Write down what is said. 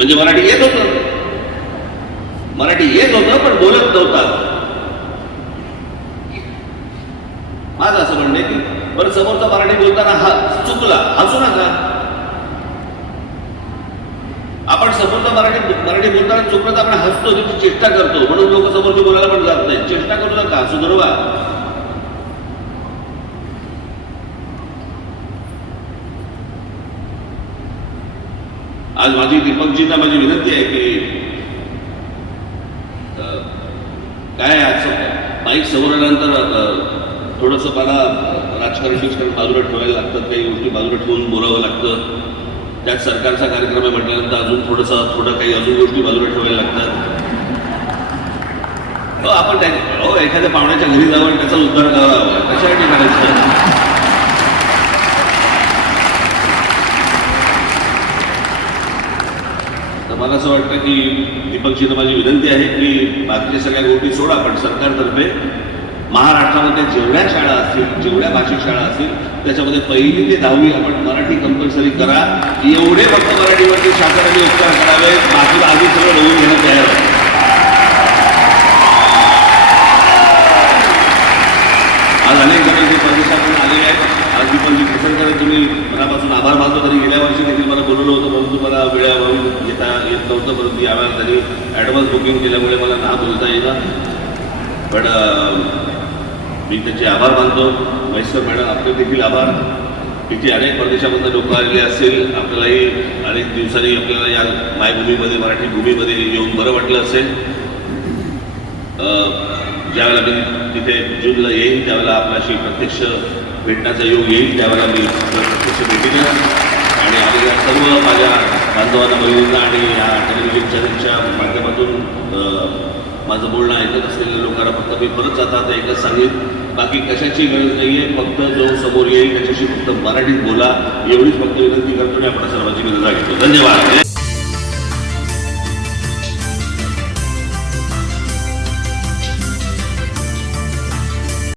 म्हणजे मराठी येत होतं. मराठी येत होतं पण बोलत नव्हता. माझं असं म्हणणं की पण समोरचा मराठी बोलताना हा चुकला हसू नका. आपण समोरचा मराठी मराठी बोलताना चुकलं तर आपण हसतो त्याची चेष्टा करतो. म्हणून लोक समोरची बोलायला पण जात नाही. चेष्टा करू नका सुधरवा आज माझी दीपकजींना माझी विनंती आहे की काय आज बाईक समोर आल्यानंतर थोडंसं मला राजकारण शिक्षण बाजूला ठेवायला लागतं काही गोष्टी बाजूला ठेवून बोलावं लागतं. त्यात सरकारचा कार्यक्रम आहे म्हटल्यानंतर अजून थोडंसं थोडं काही अजून गोष्टी बाजूला ठेवायला लागतात. हो आपण त्या हो एखाद्या पाहुण्याच्या घरी जावं त्याचा उद्धार मला असं वाटतं की दीपकजींना माझी विनंती आहे की बाकीच्या सगळ्या गोष्टी सोडा पण सरकारतर्फे महाराष्ट्रामध्ये जेवढ्या शाळा असतील जेवढ्या भाषिक शाळा असतील त्याच्यामध्ये पहिली ते दहावी आपण मराठी कंपल्सरी करा. एवढे फक्त मराठीवरती शासनाने उपचार करावे. बाकी आधी सगळं बघून घेणं तयार आहे. आज अनेक जण परदेशातून आलेले आहेत. आज दीपकजी केसरकर तुम्ही मनापासून आभार मानतो. तरी गेल्या वर्षी देखील मला बोलवलं होतं परंतु मला वेळावर येता येत नव्हतं परंतु यावेळेला त्यांनी ॲडव्हान्स बुकिंग केल्यामुळे मला ना बोलता येणार पण मी त्याचे आभार मानतो. म्हैसकर मॅडम आपले देखील आभार. इथे अनेक परदेशामधून लोक आलेले असतील. आपल्यालाही अनेक दिवसांनी आपल्याला या मायभूमीमध्ये मराठी भूमीमध्ये येऊन बरं वाटलं असेल. ज्यावेळेला मी तिथे जूनला येईल त्यावेळेला आपल्याशी प्रत्यक्ष भेटण्याचा योग येईल त्यावेळेला मी प्रत्यक्ष भेटीन आणि आलेल्या सर्व माझ्या बांधवांना बहिणींना आणि या टेलिव्हिजन चॅनलच्या माध्यमातून माझं बोलणं ऐकत असलेल्या लोकांना फक्त मी परत आता आता एकच सांगेन. बाकी कशाची गरज नाही आहे फक्त जो समोर येईल त्याच्याशी फक्त मराठीत बोला. एवढीच फक्त विनंती करतो आणि आपण सर्वांची गरज रजा घेतो. धन्यवाद.